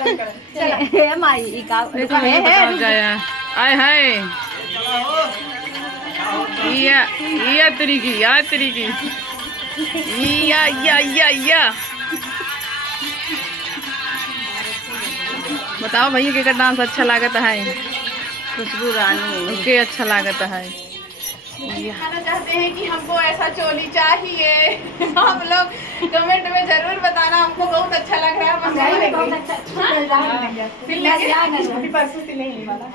हे माई ई का बताओ जाया आय हाय या तरीकी या बताओ भैया के डांस अच्छा लागत है। खुशबू रानी के अच्छा लागत है। दिखाना चाहते हैं कि हमको ऐसा चोली चाहिए। हम लोग कमेंट में जरूर बताना, हमको बहुत अच्छा लग रहा है। बहुत अच्छा परसों सिलेंगे वाला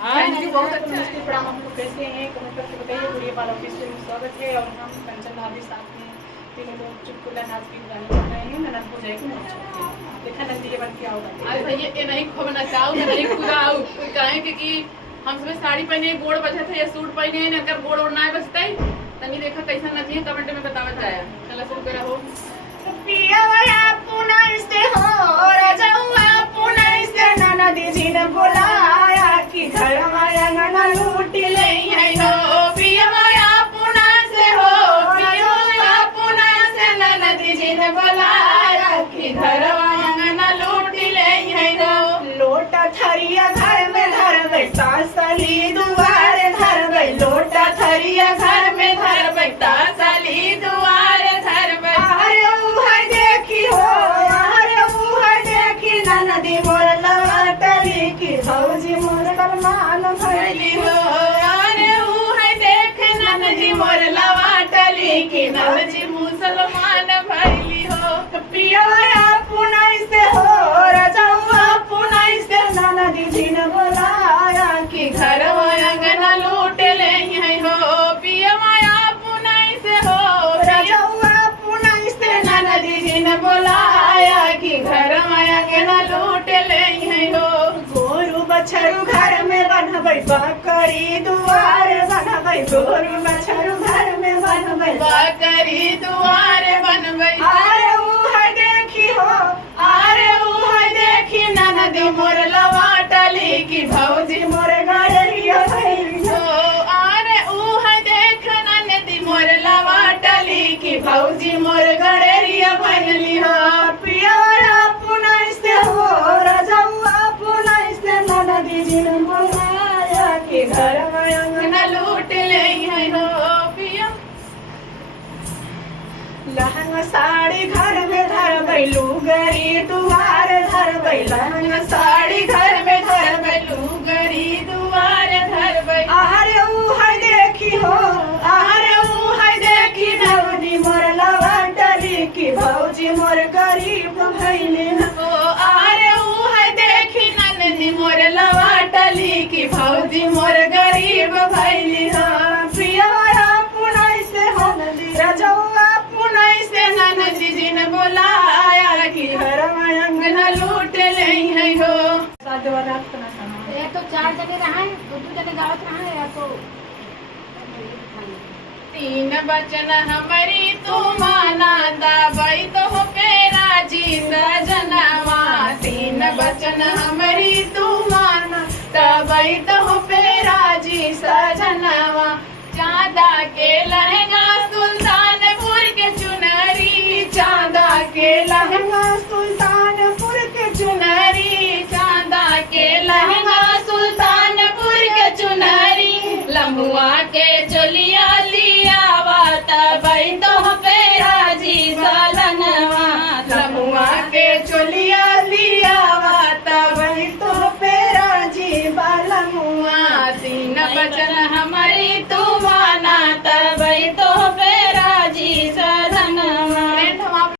बहुत अच्छा प्रोग्राम हमको कैसे हैं कमेंट करके बताइए। पूरी बाल ऑफिस में स्वागत है और हम कंचन भाभी साथ में तीनों लोग चुटकुला नाच की गाने कर रहे हैं। ननद को जाएगी देखा नंदी ये बन के आओ भैया ये नहीं खूब नचाओ नहीं खुदाओ कहें कि हम सब साड़ी पहने गोड़ बचत है या सूट पहने हैं अगर गोड़ और ना बचता है तनी देखा कैसा नचिए कमेंट में बतावत जाए। चलो शुरू करा हो पिया वाला पुना इसते हो राजा हुआ पुना इसते ननद जी ने बुलाया कि घर माया ना लूट ले है हो पिया वाला पुना से हो पिया वाला पुना से ननद जी ने बुलाया कि घर माया ना लूट ले है हो लोटा थरिया घर में धर बैठा साली दुआरे धर बै लोटा थरिया घर में धर बैठा साली दुआरे धर बै अरे उहर देखी हो अरे उहर देखी ननदी मोर लवाटली की भौजी मोर मान भैली हो अरे उहर देख ननदी मोर लवाटली की भौजी मुसलमान भैली हो पिया पुनाई से हो राजा पुनाई से ननदी जी ने बोलाया कि घर अंगना लूट ले हो पिया माया पुनाई से हो राजा पुनाई से ननदी जी ने बोलाया कि घर अंगना लूट ले हो गोरू बछरू घर में बनबै बकरी दुआर बनबै गोरू बछरू घर में बनबै बकरी दुआर बनबै अरे उहर देखी हो अरे उहर देखी ननदी मोर लवाटली की भौजी मोर गड़रिया भैली हो अरे उहर देख ननदी मोर लवाटली की भौजी मोर गड़रिया भैली हो पियारा पुनाई से हो राजा पुनाई से ननदी जी ने बुलाया कि घर में अंगना लूट ले हो पिया लहंगा साड़ी घर में धर बैलू गरी दुआर धर बै लहंगा साड़ी घर में धर बैलू गरी दुआर धर बै अरे उहर देखी हो अरे उहर देखी नवदी मोर लवाटली की भौजी मोर गरीब भैली हो अरे उहर देखी ननदी मोर लवाटली की भौजी मोर गरीब भैली हो पिया पुनाई से हो रजौआ पुनाई से ननदी जी ने बोलाया कि घर अंगना लूट ले हो तो 4 जगह रहा है 2 जगह गावत रहा है या तो 3 बचन हमारी तू माना दबाई तो हो पेरा जी सजनवा 3 बचन हमारी तू माना दबाई तो हो पेरा जी सजनवा चांदा के लहंगा सुल्तानपुर के चुनरी चांदा के लहंगा सुल्तानपुर के चुनरी चांदा के लहंगा सुल्तानपुर के चुनरी लम्बुआ के चोलिया लिया वाता भाई तो पेरा जी सालनवा लम्बुआ के चोलिया लिया वाता भाई तो पेरा जी बालमुआ 3 बचन